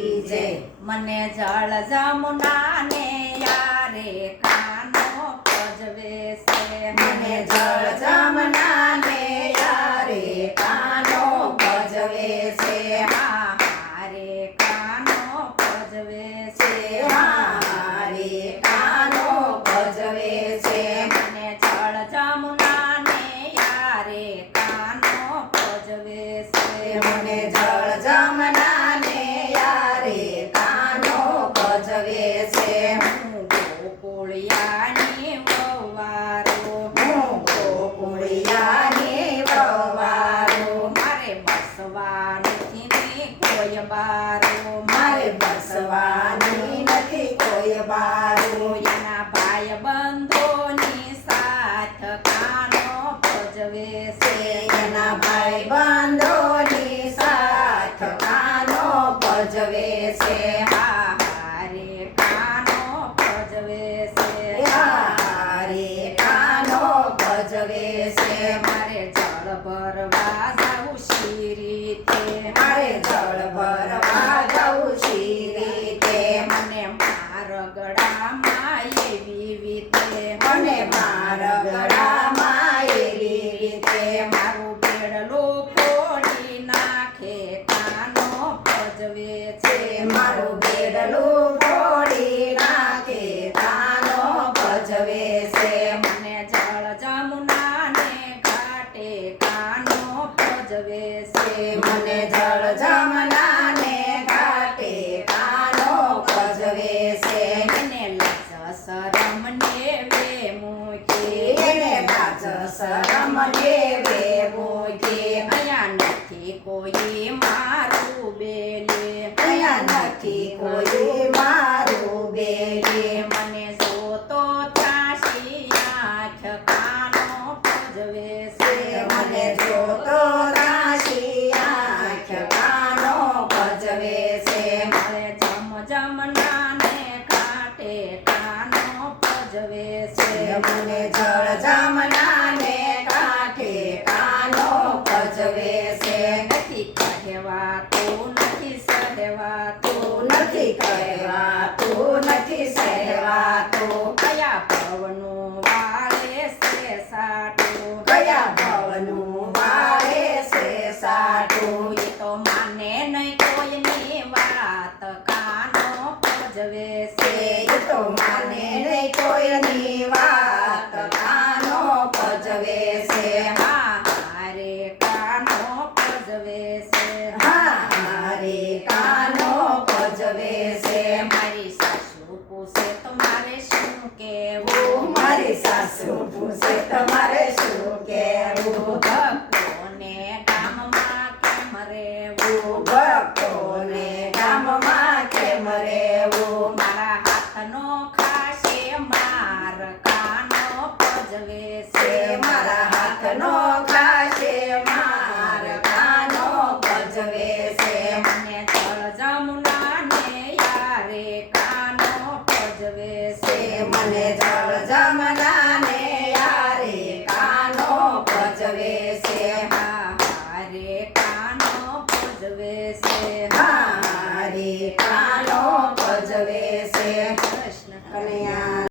જય મને જળ જમુના ને યારે કાનો ભજવે છે. મને જળ જમના ને યારે કાનો ભજવે છે. હારે કાનો ભજવે છે. હારે કાનો ભજવે છે. મને જળ જમુના ને યારે કાનો ભજવે છે. મને જળ જમના ને યારે કાનો ભજવે છે. હું ગોકુળિયાની વવારો હું ગોકુળિયાની વવારો મારે બસવાની ને કોઈ બારો મારે બસવાની નથી કોઈ બારું. એના ભાઈ બંધોની સાથ કાનો ભજવે છે. એના ભાઈ બંધોની સાથ કાનો ભજવે છે. હારે કાનો ભજવે છે. હારે કાનો ભજવે છે. મારે જળ ભરવા જાઉં શીરીતે મારે જળ ભરવા જવું શીરીતે. મને મારગડામાં એવી રીતે મને મારા ગળામાં એવી રીતે મારું બેડલું ફોડી નાખે કાનો ભજવે છે. મારું બેડલું ફોડી નાખે કાનો ભજવે છે. મને જળ જમુના ને ઘાટે કાનો ભજવે છે. મને જળ જમના ને ઘાટે કાનો ભજવે છે. એને લાજ શરમ ને વે મૂકી એને લાજ શરમ લેવે મૂકી. અહીંયા નથી કોઈ મારું બેલે અહીંયા નથી કોઈ મારું બેલે. મને જોતો ત્રાસી આંખ કાનો ભજવે છે. મને જોતો રાશી આંખ કાનો ભજવે છે. મારે જમ જમના ને કાંઠે કાનો ભજવે છે. મને જળ જમના ને કાંઠે કાનો ભજવે છે. નથી કહેવાતું નથી સહેવાતું નથી કહેવાતું નથી સહેવાતું. કયા ભવનું વાળે છે સાટું કયા ભવનું વાળે છે સાટું. એ તો માને નહીં કોઈની વાત કાનો ભજવે છે. એ તો માને નહીં કોઈની વાત કાનો ભજવે છે. હારે કાનો ભજવે છે. હારે કાનો ભજવે છે. મારી સાસુ પૂછે તમારે શું કેવું મારી સાસુ પૂછે તમારે શું કહેવું. ભક્ત